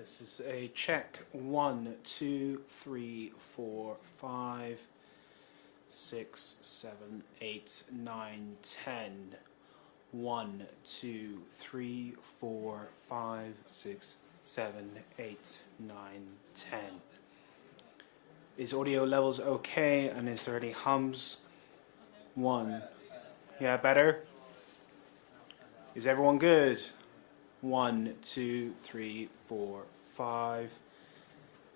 This is a check. 1, 2, 3, 4, 5, 6, 7, 8, 9, 10. 1, 2, 3, 4, 5, 6, 7, 8, 9, 10. Is audio levels okay, and is there any hums? 1. Yeah, better? Is everyone good? 1, 2, 3, 4, 5,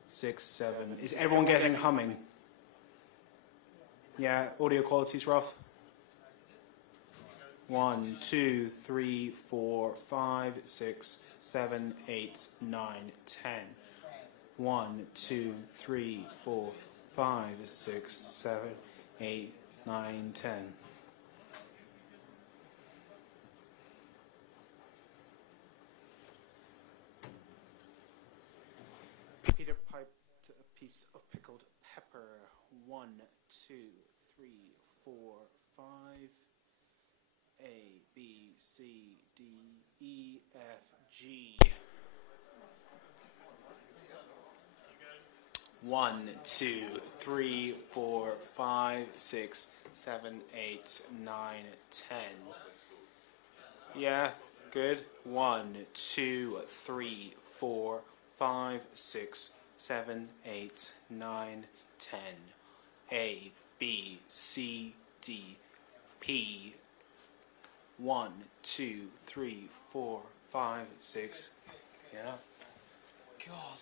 6, 7. Is everyone getting humming? Yeah, audio quality's rough. 1, 2, 3, 4, 5, 6, 7, 8, 9, 10. 1, 2, 3, 4, 5, 6, 7, 8, 9, 10. Peter piped a piece of pickled pepper. 1, 2, 3, 4, 5. A, B, C, D, E, F, G. 1, 2, 3, 4, 5, 6, 7, 8, 9, 10. Yeah, good. 1, 2, 3, 4, 5, 6, 7, 8, 9, 10. A, B, C, D, P. 1, 2, 3, 4, 5, 6. Yeah. God.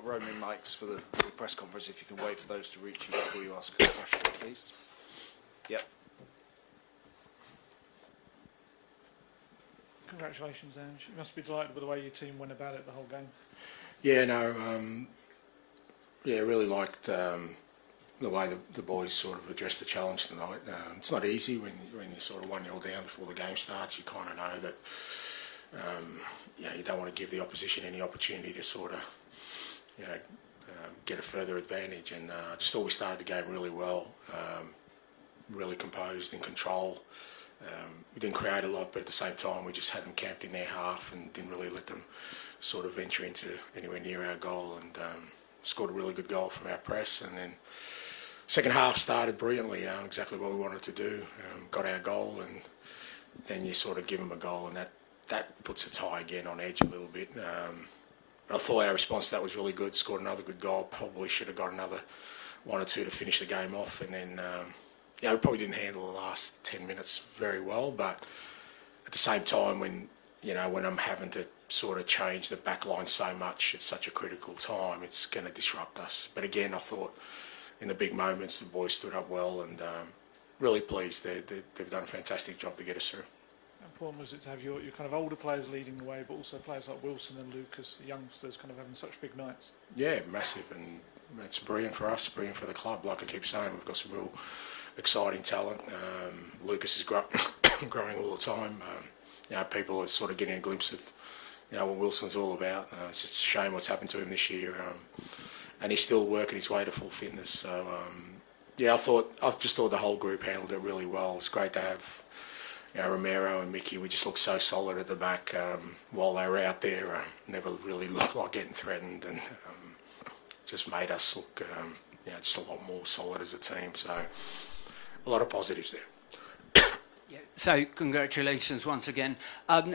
got roaming mics for the press conference. If you can wait for those to reach you before you ask a question, please. Yep. Congratulations, Ange. You must be delighted with the way your team went about it the whole game. Yeah, no, really liked the way the boys sort of addressed the challenge tonight. It's not easy when you're sort of 1-0 down before the game starts. You kind of know that you don't want to give the opposition any opportunity to sort of get a further advantage. And I just thought we started the game really well, really composed, in control. We didn't create a lot, but at the same time we just had them camped in their half and didn't really let them sort of venture into anywhere near our goal, and scored a really good goal from our press. And then second half started brilliantly, exactly what we wanted to do. Got our goal, and then you sort of give them a goal, and that puts the tie again on edge a little bit. But I thought our response to that was really good. Scored another good goal. Probably should have got another 1 or 2 to finish the game off. And then, we probably didn't handle the last 10 minutes very well. But at the same time, when I'm having to sort of change the back line so much at such a critical time, it's going to disrupt us. But again, I thought in the big moments, the boys stood up well, and really pleased. They've done a fantastic job to get us through. How important was it to have your kind of older players leading the way, but also players like Wilson and Lucas, the youngsters, kind of having such big nights? Yeah, massive, and it's brilliant for us, brilliant for the club. Like I keep saying, we've got some real exciting talent. Lucas is growing all the time. People are sort of getting a glimpse of what Wilson's all about. It's just a shame what's happened to him this year, and he's still working his way to full fitness. So I just thought the whole group handled it really well. It's great to have Romero and Mickey. We just looked so solid at the back while they were out there. Never really looked like getting threatened, and just made us look just a lot more solid as a team. So a lot of positives there. So congratulations once again.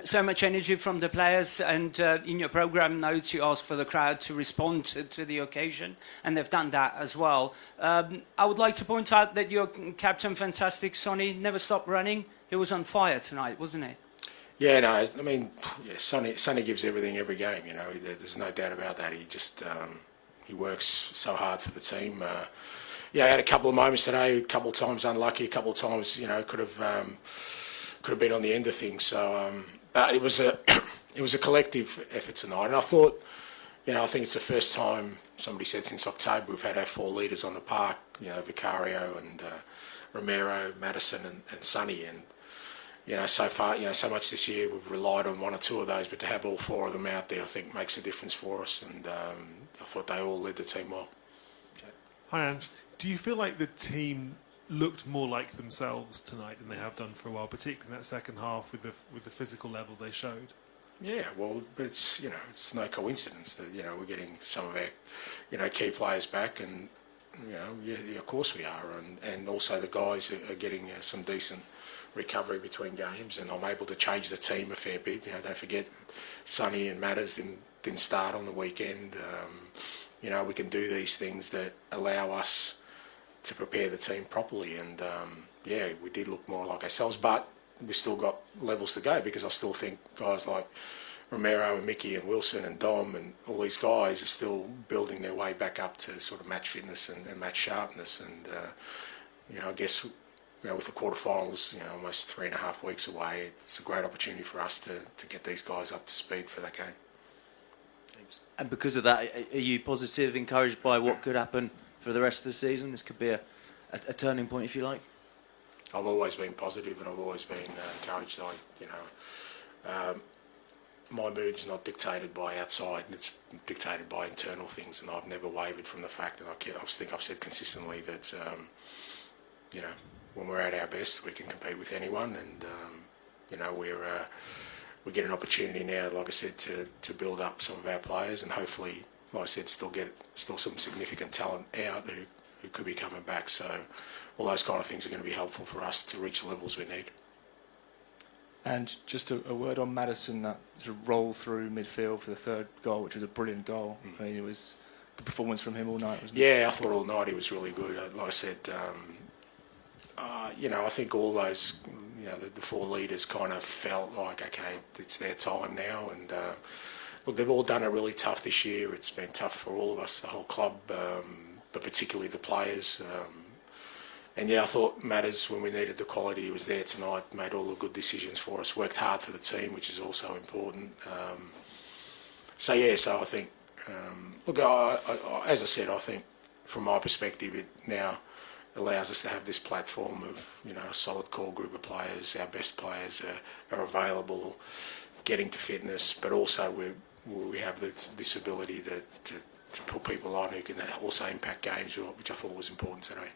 So much energy from the players, and in your programme notes you asked for the crowd to respond to the occasion, and they've done that as well. I would like to point out that your captain, fantastic, Sonny, never stopped running. He was on fire tonight, wasn't he? Yeah, no, I mean, Sonny gives everything every game, there's no doubt about that. He just, he works so hard for the team. I had a couple of moments today, a couple of times unlucky, a couple of times, could have been on the end of things. So, but it was a collective effort tonight, and I thought, I think it's the first time, somebody said since October, we've had our 4 leaders on the park, Vicario and Romero, Madison and Sonny, and so far, so much this year we've relied on 1 or 2 of those, but to have all 4 of them out there, I think makes a difference for us, and I thought they all led the team well. Hi, Ange. Do you feel like the team looked more like themselves tonight than they have done for a while, particularly in that second half with the physical level they showed? Yeah, well, it's it's no coincidence that we're getting some of our key players back, and of course we are, and also the guys are getting some decent recovery between games, and I'm able to change the team a fair bit. Don't forget, Sonny and Matters didn't start on the weekend. We can do these things that allow us to prepare the team properly, and we did look more like ourselves, but we still got levels to go, because I still think guys like Romero and Mickey and Wilson and Dom and all these guys are still building their way back up to sort of match fitness and match sharpness, and I guess with the quarterfinals almost 3.5 weeks away, it's a great opportunity for us to get these guys up to speed for that game. And because of that, are you positive, encouraged by what could happen for the rest of the season? This could be a turning point, if you like. I've always been positive, and I've always been encouraged. My mood's not dictated by outside; it's dictated by internal things, and I've never wavered from the fact. And I think I've said consistently that when we're at our best, we can compete with anyone, and we get an opportunity now, like I said, to build up some of our players, and hopefully, like I said, still some significant talent out who could be coming back. So all those kind of things are going to be helpful for us to reach the levels we need. And just a word on Madison, that sort of roll through midfield for the 3rd goal, which was a brilliant goal. I mean, it was a good performance from him all night, wasn't it? Yeah, I thought all night he was really good. Like I said, I think all those, the 4 leaders kind of felt like, okay, it's their time now, and look, they've all done it really tough this year. It's been tough for all of us, the whole club, but particularly the players. And yeah, I thought Matters, when we needed the quality, he was there tonight, made all the good decisions for us, worked hard for the team, which is also important. So I think, look, as I said, I think from my perspective, it now allows us to have this platform of, a solid core group of players. Our best players are available, getting to fitness, but also we have this ability to put people on who can also impact games, which I thought was important today.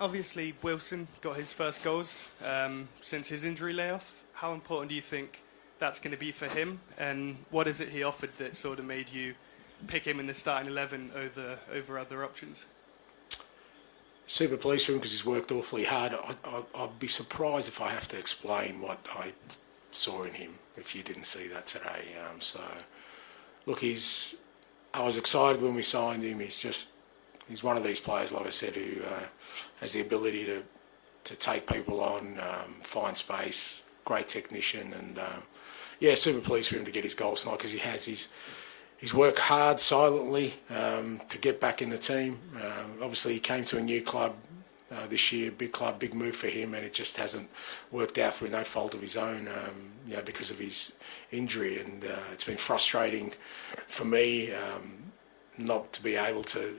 Obviously, Wilson got his first goals since his injury layoff. How important do you think that's going to be for him? And what is it he offered that sort of made you pick him in the starting 11 over other options? Super pleased for him because he's worked awfully hard. I'd be surprised if I have to explain what I saw in him if you didn't see that today. Look, I was excited when we signed him. He's one of these players, like I said, who has the ability to take people on, find space, great technician, and super pleased for him to get his goals tonight because he's worked hard silently to get back in the team. Obviously, he came to a new club this year, big club, big move for him, and it just hasn't worked out through no fault of his own, because of his injury. And it's been frustrating for me not to be able to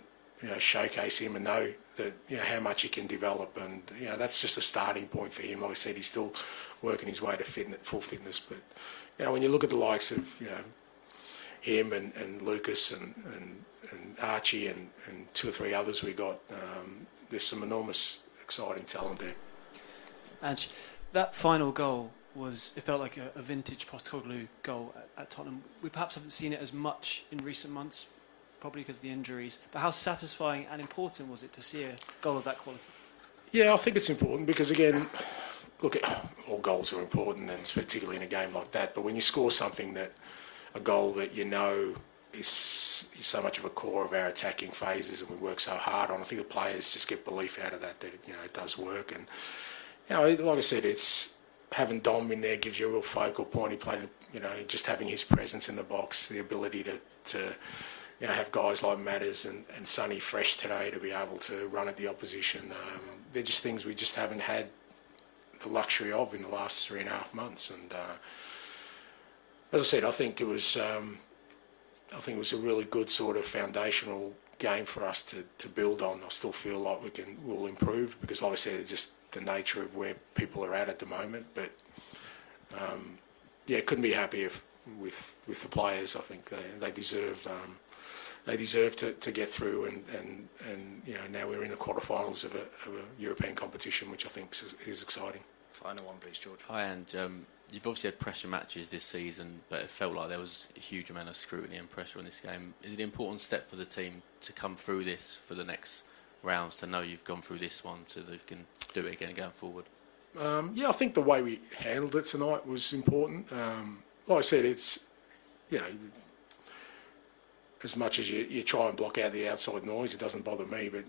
showcase him and know that how much he can develop, and that's just a starting point for him. Like I said, he's still working his way to full fitness. But when you look at the likes of him and Lucas and Archie and two or three others we got, there's some enormous exciting talent there. And that final goal it felt like a vintage Postecoglou goal at Tottenham. We perhaps haven't seen it as much in recent months, probably because of the injuries. But how satisfying and important was it to see a goal of that quality? Yeah, I think it's important because, again, look, all goals are important, and particularly in a game like that. But when you score a goal that is so much of a core of our attacking phases and we work so hard on, I think the players just get belief out of that it does work. And, like I said, it's having Dom in there gives you a real focal point. He played, just having his presence in the box, the ability to have guys like Matters and Sonny fresh today to be able to run at the opposition. They're just things we just haven't had the luxury of in the last 3.5 months. And as I said, I think it was a really good sort of foundational game for us to build on. I still feel like we'll improve because, like I said, it's just the nature of where people are at the moment. But couldn't be happier with the players. I think they deserved. They deserve to get through, and now we're in the quarterfinals of a European competition, which I think is exciting. Final one, please, George. Hi, and you've obviously had pressure matches this season, but it felt like there was a huge amount of scrutiny and pressure on this game. Is it an important step for the team to come through this for the next rounds, to know you've gone through this one so they can do it again going forward? I think the way we handled it tonight was important. Like I said, it's, as much as you try and block out the outside noise, it doesn't bother me. But,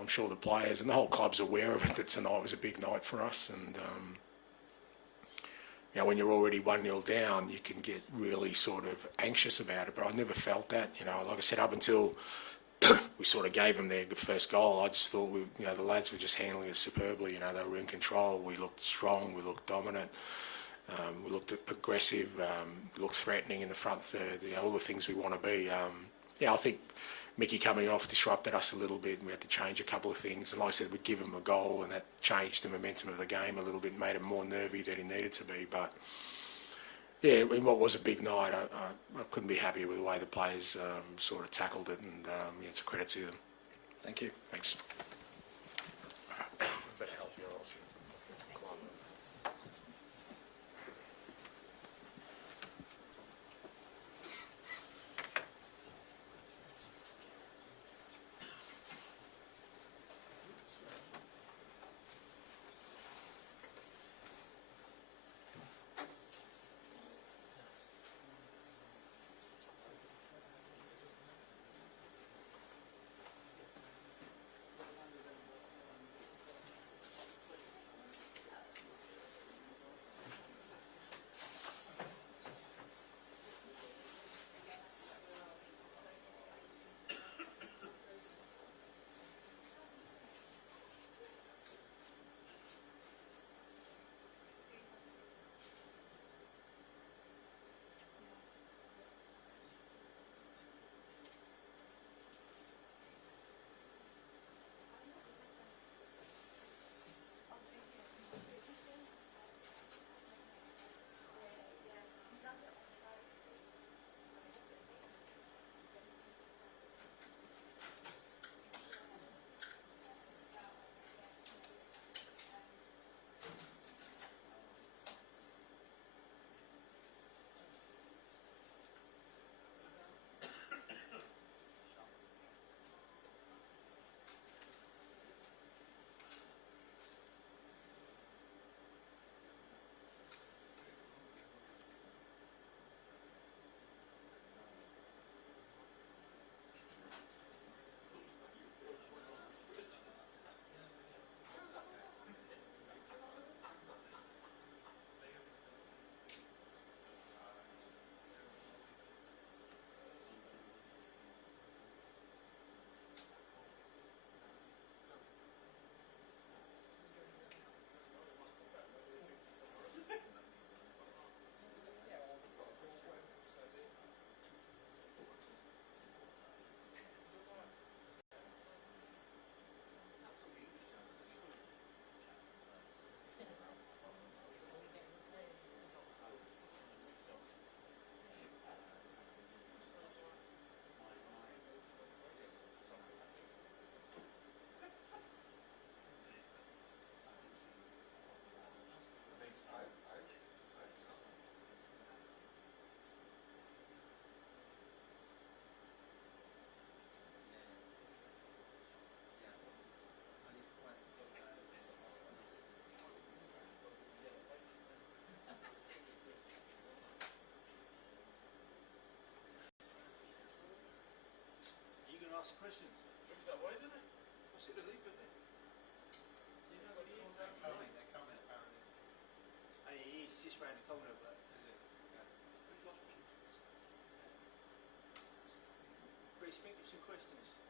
I'm sure the players and the whole club's aware of it, that tonight was a big night for us. And, when you're already 1-0 down, you can get really sort of anxious about it. But I never felt that. Like I said, up until we sort of gave them their first goal, I just thought the lads were just handling it superbly. They were in control. We looked strong. We looked dominant. We looked aggressive, looked threatening in the front third, all the things we want to be. I think Mickey coming off disrupted us a little bit, and we had to change a couple of things. And like I said, we'd give him a goal, and that changed the momentum of the game a little bit, made him more nervy than he needed to be. But, in what was a big night, I couldn't be happier with the way the players sort of tackled it, and it's a credit to them. Thank you. Thanks. ask questions. Looks that way, doesn't it? I should have leave it there. Do you know what he is? They're coming apparently. He is just round the corner, but. Is it? Yeah. Chris, think of some questions.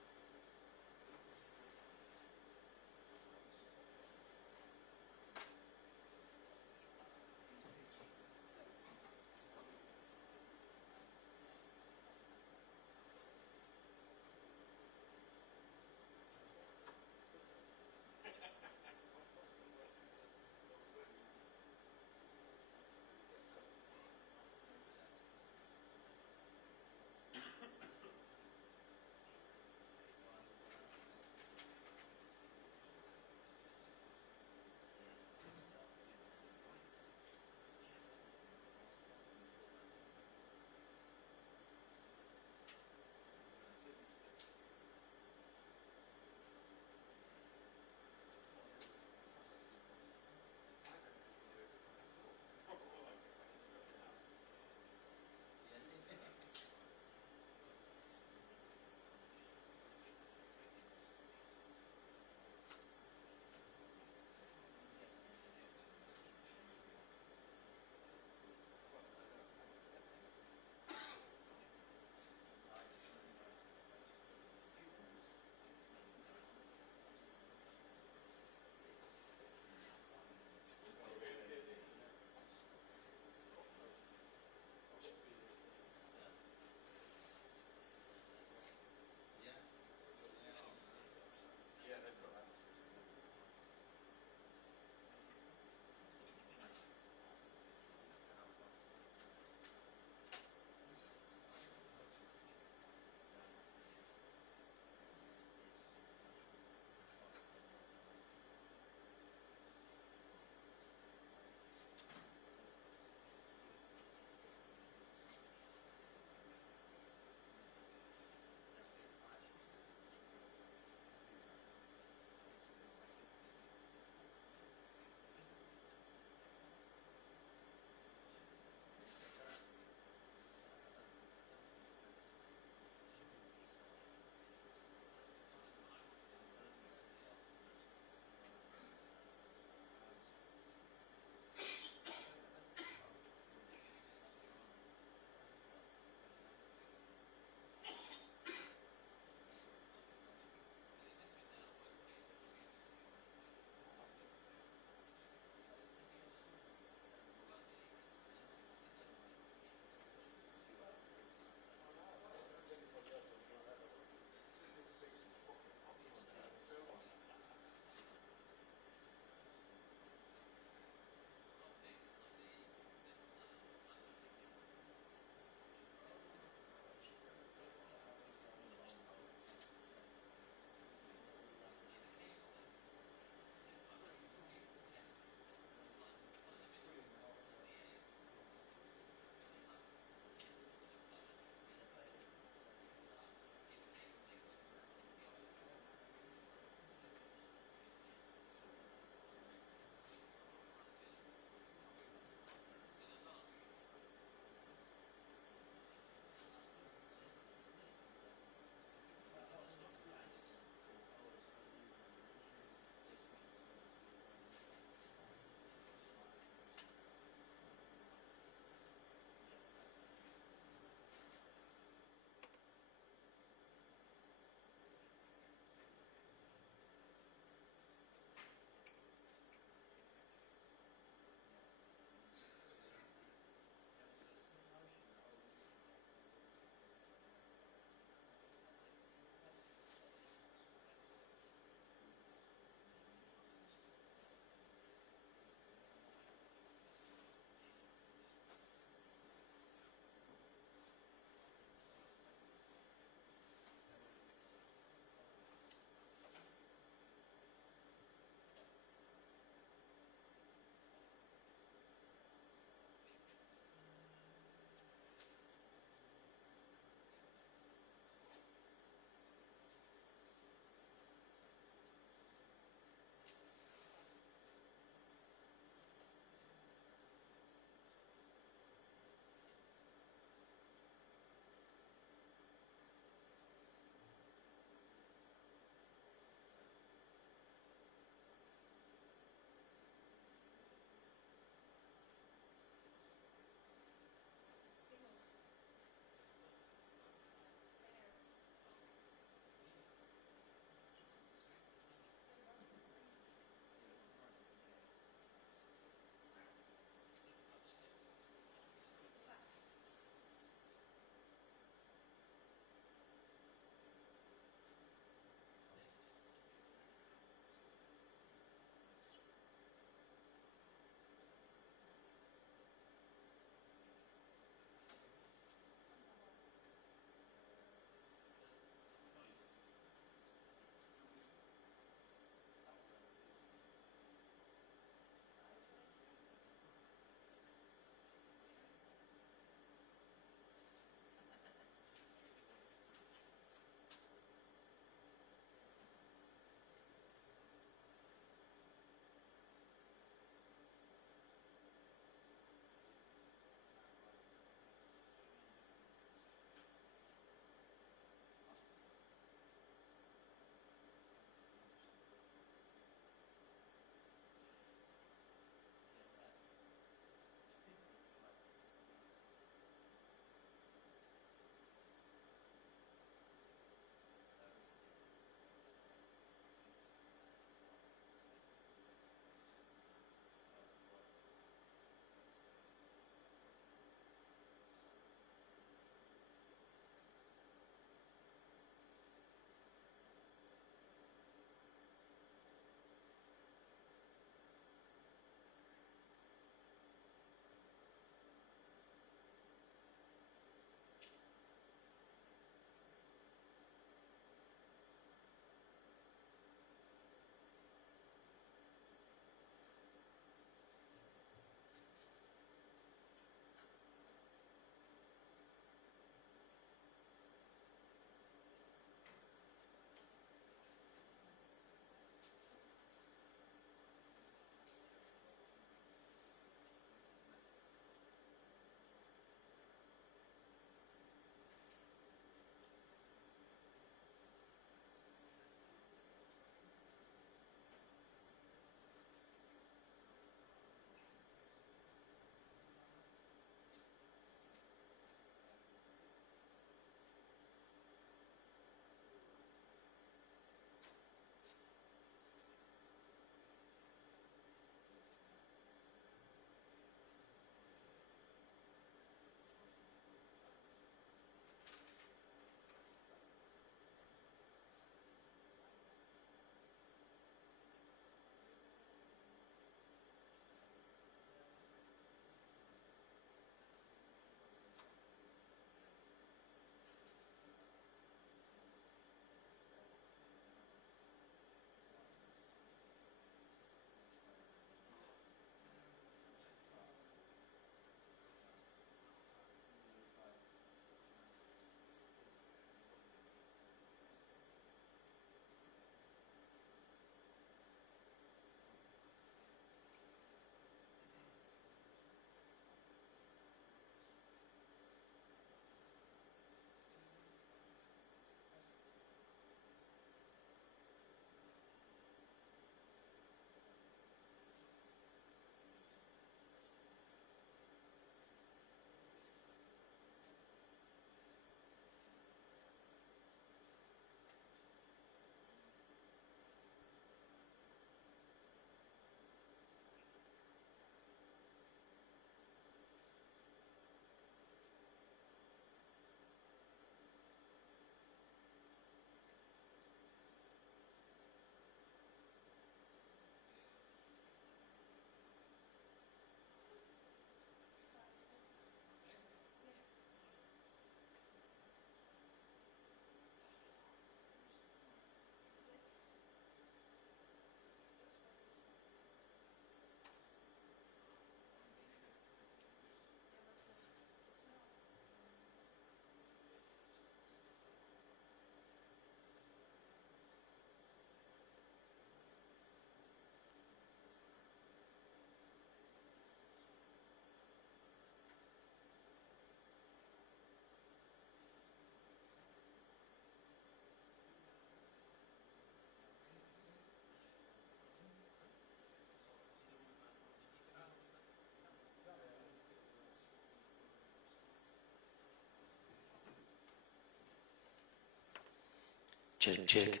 Check, check.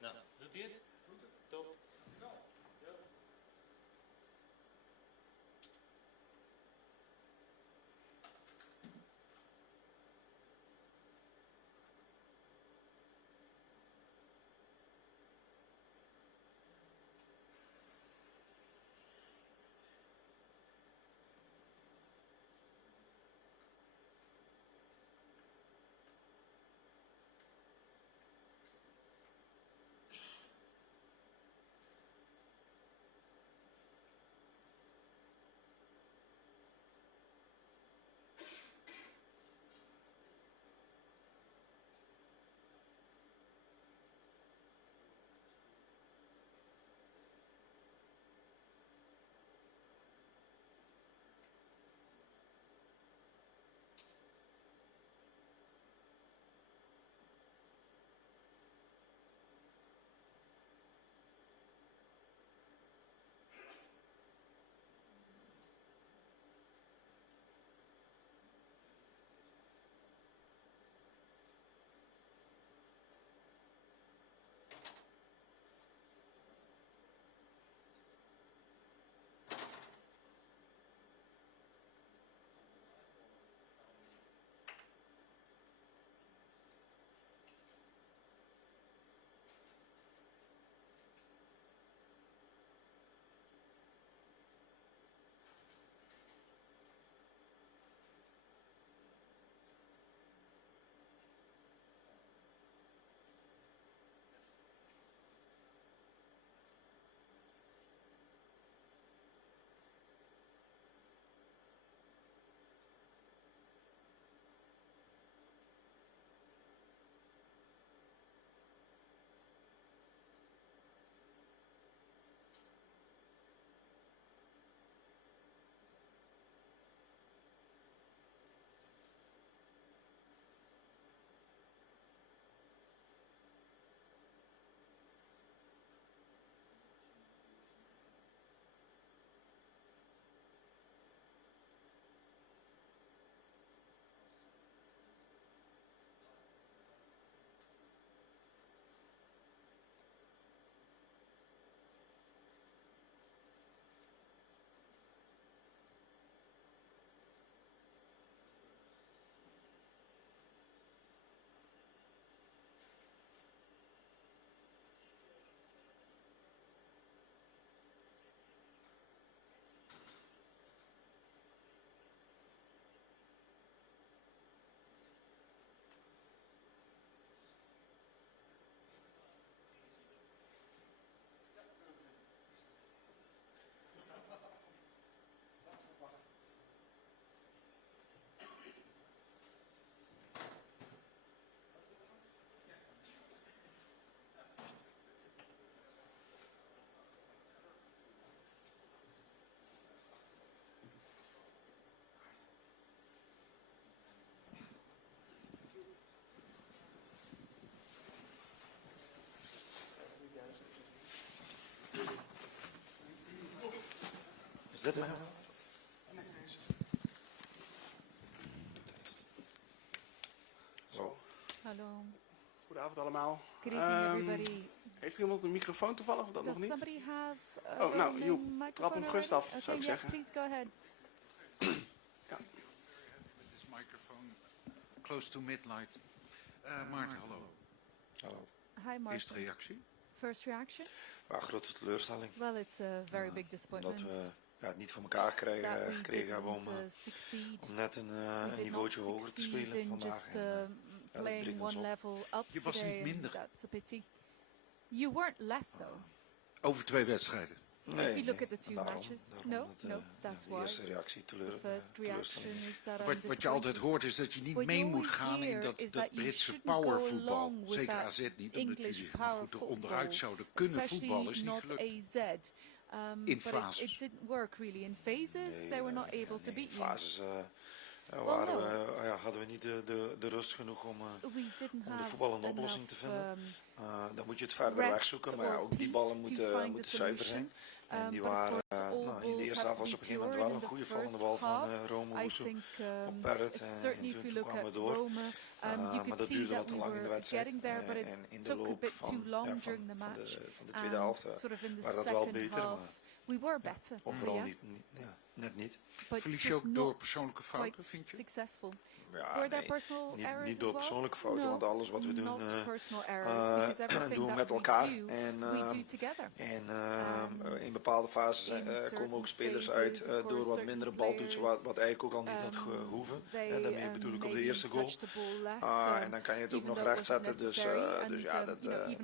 Nou, doet hij het? Top. Is dat nou? Zo. Hallo. Goedenavond allemaal. Good evening, everybody. Heeft iemand een microfoon toevallig of dat Does nog niet? somebody have Oh, nou, Joep, microphone trap hem gerust already? af, zou ik zeggen. Please go ahead. This microphone close to midnight. Maarten, hallo. Hallo. Hi, Martin. Eerste reactie? First reaction? Ja, grote teleurstelling. Well, it's a very big Dat disappointment. we het niet voor elkaar gekregen hebben om net een niveautje hoger te spelen vandaag. Playing one level up Je was today, niet minder. that's a pity. You weren't less, though. Over 2 wedstrijden. If you look at the two matches, no, that's de why. eerste reactie The first reaction is that I'm Wat je altijd hoort is dat je niet What mee you moet always gaan in hear dat is that you Britse shouldn't go powervoetbal. along with Zeker that AZ niet, omdat English jullie power goed er football, onderuit zouden kunnen especially voetballen. Is niet not gelukt. AZ. In But fases. it didn't work really. In phases, they were not able to beat you. Fases hadden we niet de rust genoeg om de voetballende oplossing te vinden. Dan moet je het verder wegzoeken, maar ja, ook die ballen moeten zuiver zijn. En die waren, in de eerste helft was op een gegeven moment wel een goede vallende bal van Romelu op Parrot. En toen kwamen we door. Maar dat duurde wat te lang in de wedstrijd. En in de loop van de tweede helft waren dat wel beter. Maar overal net niet. Verlies je ook door persoonlijke fouten, vind je? Ja, nee, niet door persoonlijke fouten, want alles wat we doen, doen we met elkaar. En in bepaalde fases komen ook spelers uit door wat mindere baltoetsen, wat eigenlijk ook al niet had gehoeven. En daarmee bedoel ik op de eerste goal. En dan kan je het ook nog rechtzetten, dus ja, dat niet.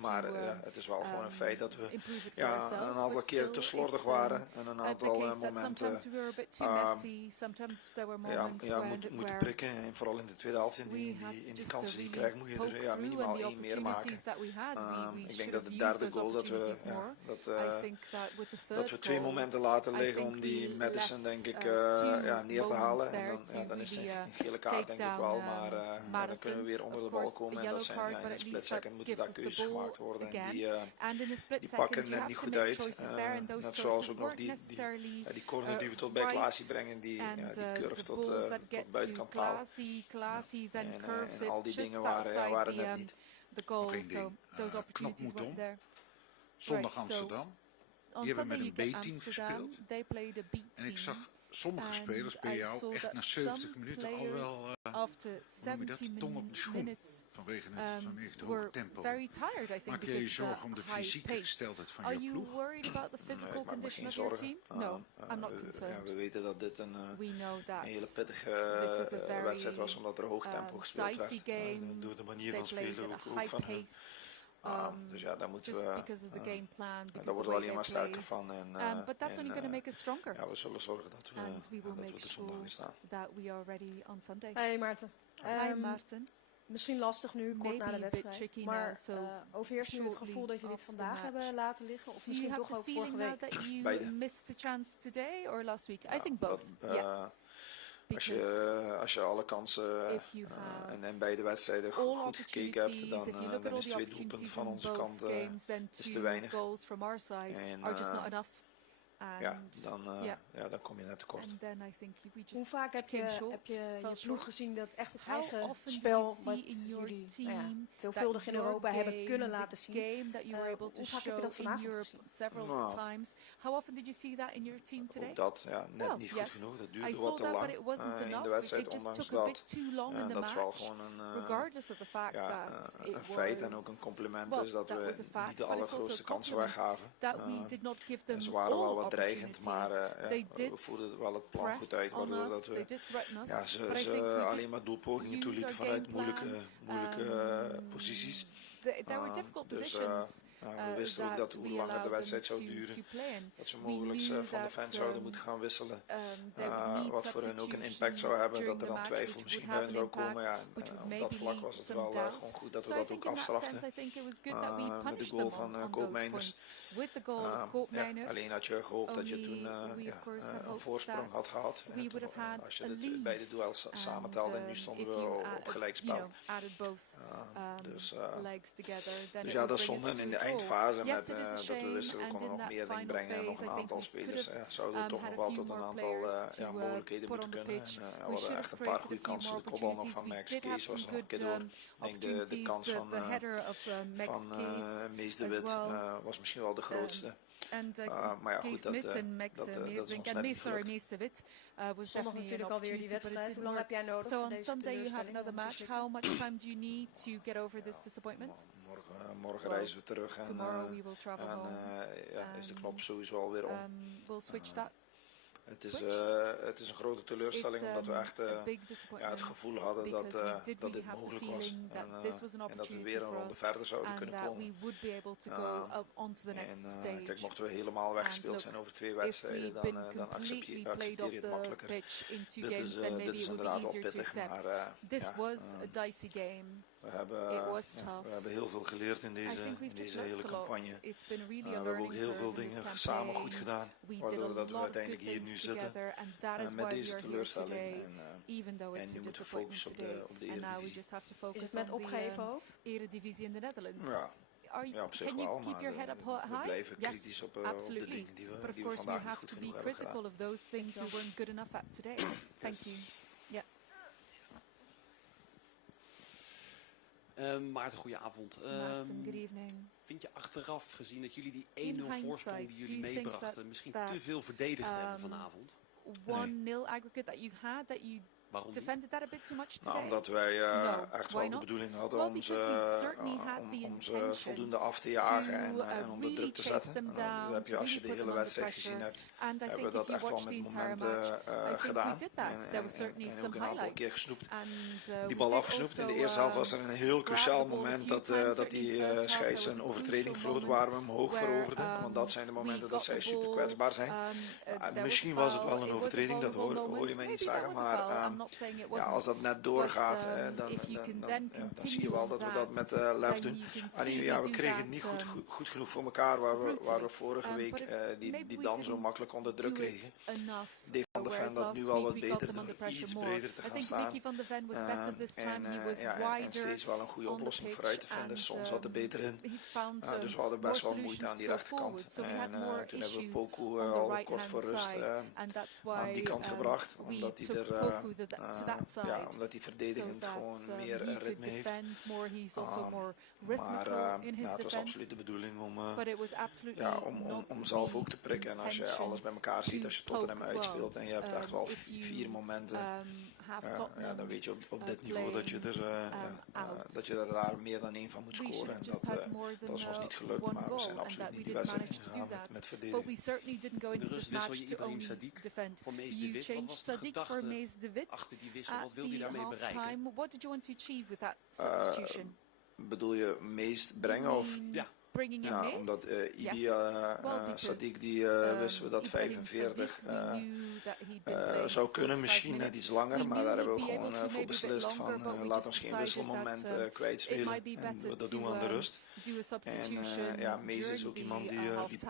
Maar het is wel gewoon een feit dat we een aantal keren te slordig waren en een aantal momenten moeten prikken. En vooral in de tweede helft, in die kansen die je krijgt, moet je er minimaal 1 meer maken. Ik denk dat de derde goal dat we 2 momenten laten liggen om die Madison denk ik neer te halen. En dan is het een gele kaart denk ik wel. Maar dan kunnen we weer onder de bal komen. En dat zijn in een split second moeten daar keuzes gemaakt worden. En die pakken net niet goed uit. Net zoals ook nog die corner die we tot bij Klaasie brengen. Die curve tot buitenkant paal. En al die dingen waren net niet. Nog één ding. Knop moet om. Zondag Amsterdam. Die hebben met een B-team gespeeld. En ik zag sommige spelers bij jou echt na 70 minuten al wel de tong op de schoen vanwege het hoge tempo. Maak je je zorgen om de fysieke gesteldheid van je ploeg? Ik maak me geen zorgen. We weten dat dit een hele pittige wedstrijd was omdat er hoog tempo gespeeld werd. Door de manier van spelen ook van hen. Dus ja, daar moeten we. Daar worden we alleen maar sterker van. We zullen zorgen dat we er zondag weer staan. Hey Maarten. Hi Maarten. Misschien lastig nu, kort na de wedstrijd. Maar overheerst nu het gevoel dat jullie het vandaag hebben laten liggen? Of misschien toch ook vorige week? Beide. Missed the chance today or last week? I think both. Als je alle kansen en beide wedstrijden goed gekeken hebt, dan is 2 doelpunten van onze kant is te weinig. Dan kom je net tekort. Hoe vaak heb je ploeg gezien dat echt het eigen spel wat jullie veelvuldig in Europa hebben kunnen laten zien? Hoe vaak heb je dat vanavond gezien? Ook dat, net niet goed genoeg. Dat duurde wat te lang in de wedstrijd, ondanks dat. Dat is wel gewoon een feit en ook een compliment is dat we niet de allergrootste kansen weggaven. Ze waren wel wat dreigend, maar we voerden wel het plan goed uit, waardoor dat we ze alleen maar doelpogingen toelieten vanuit moeilijke posities. We wisten ook dat hoe langer de wedstrijd zou duren, dat ze mogelijk van de fans zouden moeten gaan wisselen. Wat voor hen ook een impact zou hebben, dat er dan twijfel misschien bij zou komen. Op dat vlak was het wel gewoon goed dat we dat ook afstraften. Met de goal van Koopmeiners. Alleen had je gehoopt dat je toen een voorsprong had gehad. Als je de beide duels samentelde en nu stonden we op gelijkspel. Dus ja, dat is zonde. En in de eindfase met dat we wisten we konden nog meer dingen brengen en nog een aantal spelers zouden we toch nog wel tot een aantal mogelijkheden moeten kunnen. En we hadden echt een paar goede kansen. De kopbal nog van Max Kees was nog een keer door. Ik denk de kans van Mees de Wit was misschien wel de grootste. Maar ja, goed, dat is ons net niet gelukt. Zondag natuurlijk alweer die wedstrijd. Hoe lang heb jij nodig voor deze teleurstelling? How much time do you need to get over this disappointment? Morgen reizen we terug en is de knop sowieso alweer om. We'll switch that. Het is een grote teleurstelling omdat we echt het gevoel hadden dat dit mogelijk was. En dat we weer een ronde verder zouden kunnen komen. Kijk, mochten we helemaal weggespeeld zijn over 2 wedstrijden, dan accepteer je het makkelijker. Dit is inderdaad wel pittig, maar we hebben heel veel geleerd in deze hele campagne. We hebben ook heel veel dingen samen goed gedaan, waardoor dat we uiteindelijk hier nu zitten met deze teleurstelling. En nu moeten we focussen op de Eredivisie. Is het met opgeheven hoofd? Eredivisie in the Netherlands. Ja. op zich can you wel, keep maar your head up we high? blijven Yes, kritisch op de absolutely. dingen die But we of course, we vandaag niet have goed to be genoeg hebben critical gedaan. of those things we weren't good enough at today. Thank you. Yeah. Maarten, goedenavond. Maarten, good evening. Vind je achteraf gezien dat jullie die In 1-0 voorsprong hindsight, die do jullie you think meebrachten misschien that, te veel verdedigd hebben vanavond? 1-0 aggregate that you had, that you Waarom niet? defended that a bit too much today? Nou, omdat wij No. echt Why wel de not? bedoeling hadden Well, om because we certainly had the om ze intention voldoende af te jagen en to, onder really druk te chase zetten. them Dat down, heb je to als je really de put hele them under wedstrijd pressure. gezien hebt. And I Hebben think we if dat you echt wel watch met the entire momenten match, I think gedaan. we did that. There was certainly En some ook een aantal keer highlights. gesnoept. And Die we bal did afgesnoept. In de also, eerste helft was er een heel grab cruciaal the ball a moment few dat times, die certainly in the first half. scheids There een was a overtreding crucial floot waar we hem moment hoog where, veroverden. Want dat zijn de we momenten dat got zij the super ball, kwetsbaar zijn. Misschien was het wel een overtreding, dat horen we niet zeggen. Maar als dat net doorgaat, dan zie je wel dat we dat met lef doen. Alleen we kregen het niet goed genoeg voor elkaar waar we vorige week die dan zo makkelijk onder druk kregen. Dave van der Ven dat nu wel wat beter door iets breder te gaan staan. En steeds wel een goede oplossing vooruit te vinden. Soms zat er beter in. Dus we hadden best wel moeite aan die rechterkant. En toen hebben we Poku al kort voor rust aan die kant gebracht. Omdat hij verdedigend gewoon meer ritme heeft. Maar het was absoluut de bedoeling om zelf ook te prikken. En als je alles bij elkaar ziet, als je Tottenham uitspeelt en je hebt echt wel 4 momenten, dan weet je op dit niveau dat je er daar meer dan 1 van moet scoren. En dat is ons niet gelukt, maar we zijn absoluut niet die wedstrijd ingegaan met verdediging. De rust wissel je Ibrahim Sadiq voor Mees de Wit. Wat was de gedachte achter die wissel? Wat wilde je daarmee bereiken? What did you want to achieve with that substitution? Bedoel je meest brengen of? Ja. Omdat Sadiq die wisten we dat 45 zou kunnen, misschien net iets langer, maar daar hebben we gewoon voor beslist van laat ons geen wisselmoment kwijtspelen en dat doen we aan de rust. En Mees is ook iemand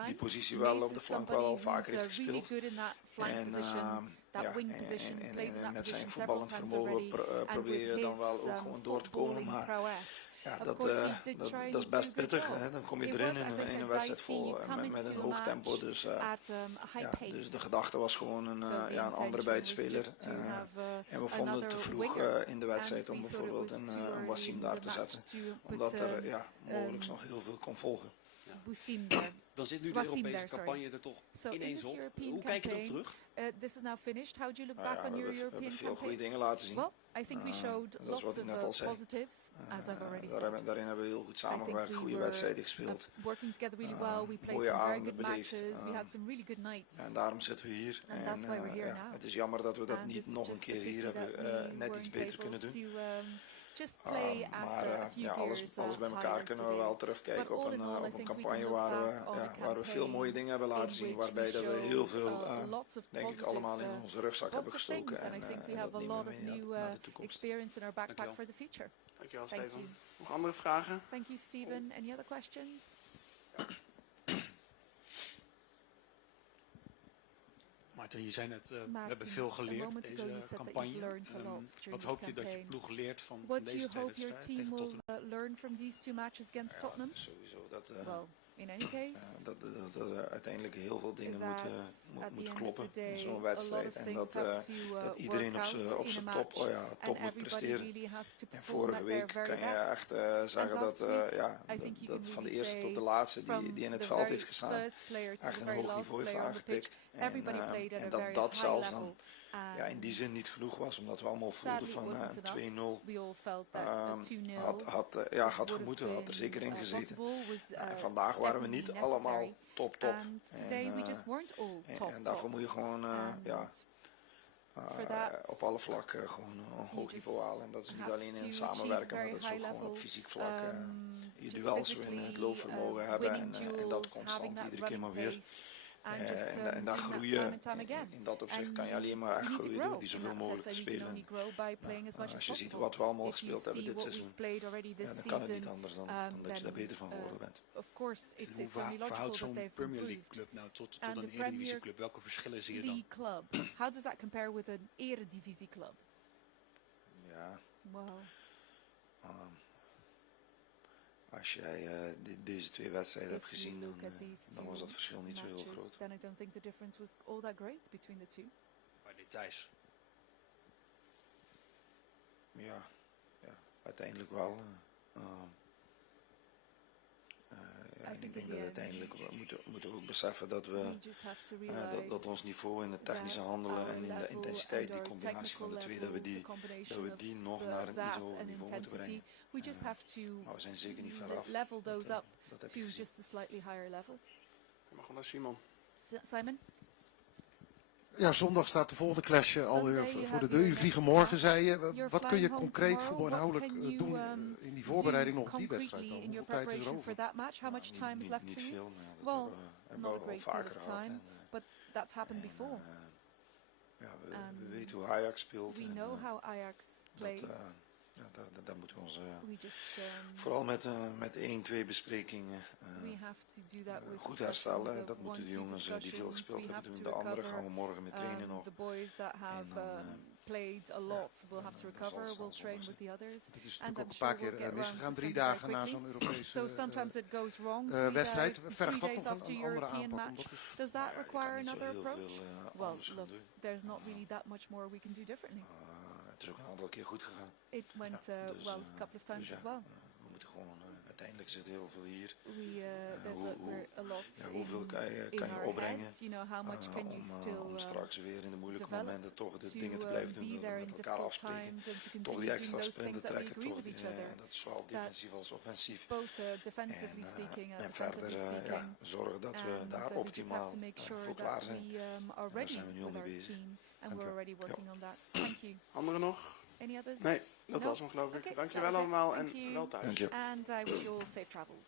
die positie wel op de flank wel al vaker heeft gespeeld. En met zijn voetballend vermogen probeer je dan wel ook gewoon door te komen, maar dat is best pittig. Hè? Dan kom je erin in een wedstrijd vol met een hoog tempo. Dus de gedachte was gewoon een andere buitenspeler. En we vonden het te vroeg in de wedstrijd om bijvoorbeeld een Wassim daar te zetten. Omdat er mogelijk nog heel veel kon volgen. Dan zit nu de Europese campagne er toch ineens op. Hoe kijk je erop terug? This is now finished. How do you look back on your European campaign? We hebben veel goede dingen laten zien. Well, I think we showed lots of positives, as I've already said. Daarin hebben we heel goed samengewerkt, goede wedstrijden gespeeld. Working together really well. We played some very good matches. We had some really good nights. En daarom zitten we hier. And that's why we're here now. Het is jammer dat we dat niet nog een keer hier hebben net iets beter kunnen doen. Maar alles bij elkaar kunnen we wel terugkijken op een campagne waar we veel mooie dingen hebben laten zien. Waarbij dat we heel veel, denk ik, allemaal in onze rugzak hebben gestoken. En dat nemen we mee naar de toekomst. Dankjewel, Steven. Nog andere vragen? Thank you, Steven. Any other questions? Maarten, je zei net, we hebben veel geleerd deze campagne. Wat hoop je dat je ploeg leert van deze twee wedstrijden tegen Tottenham? Learn from these 2 matches against Tottenham? Sowieso dat in any case, dat uiteindelijk heel veel dingen moeten kloppen in zo'n wedstrijd. En dat iedereen op zijn top moet presteren. En vorige week kan je echt zeggen dat van de eerste tot de laatste die in het veld heeft gestaan, echt een hoog niveau heeft aangetikt. En dat zelfs dan in die zin niet genoeg was, omdat we allemaal voelden van 2-0 had gemoeten, had er zeker in gezeten. Vandaag waren we niet allemaal top. En daarvoor moet je gewoon op alle vlakken gewoon een hoog niveau halen. En dat is niet alleen in het samenwerken, maar dat is ook gewoon op fysiek vlak. Je duels winnen, het loopvermogen hebben en dat constant iedere keer maar weer. En daar groeien, in dat opzicht kan je alleen maar echt groeien door die zoveel mogelijk te spelen. Als je ziet wat we allemaal gespeeld hebben dit seizoen, dan kan het niet anders dan dat je daar beter van geworden bent. Hoe verhoudt zo'n Premier League club nou tot een Eredivisie club? Welke verschillen zie je dan? How does that compare with an Eredivisie club? Ja. Wow. Als jij deze 2 wedstrijden hebt gezien, dan was dat verschil niet zo heel groot. Then I don't think the difference was all that great between the two. Maar details. Ja, uiteindelijk wel. En ik denk dat uiteindelijk moeten we ook beseffen dat dat ons niveau in het technische handelen en in de intensiteit, die combinatie van de twee, dat we die nog naar een iets hoger niveau moeten brengen. Maar we zijn zeker niet ver af. Level those up to just a slightly higher level. Je mag naar Simon. Simon? Ja, zondag staat de volgende clash alweer voor de deur. Jullie vliegen morgen, zei je. Wat kun je concreet voetbalinhoudelijk doen in die voorbereiding nog op die wedstrijd dan? Hoeveel tijd is er over? Niet veel, maar dat hebben we al vaker gehad. That's happened before. We weten hoe Ajax speelt. We know how Ajax plays. Daar moeten we ons vooral met 1-2 besprekingen goed herstellen. Dat moeten de jongens die veel gespeeld hebben doen. De anderen gaan we morgen mee trainen nog. The boys that have played a lot will have to recover. We'll train with the others. Het is natuurlijk ook een paar keer misgegaan. 3 dagen na zo'n Europese wedstrijd. Vergt dat nog een andere aanpak? Does that require another approach? Well, look, there's not really that much more we can do differently. Het is ook een aantal keer goed gegaan. It went well a couple of times as well. We moeten gewoon, uiteindelijk zit heel veel hier. There's a lot hoeveel kan je opbrengen heads, how much can you still om straks weer in de moeilijke momenten toch de dingen te blijven doen, dat we met elkaar afspreken. Toch die extra sprinten trekken, toch dat is zowel defensief als offensief. En verder zorgen dat we daar optimaal voor klaar zijn. En daar zijn we nu al mee bezig. And we're already working on that. Thank you. Anderen nog? Any others? Nee, dat was hem geloof ik. Dankjewel allemaal en wel thuis. Dank je. And I wish you all safe travels.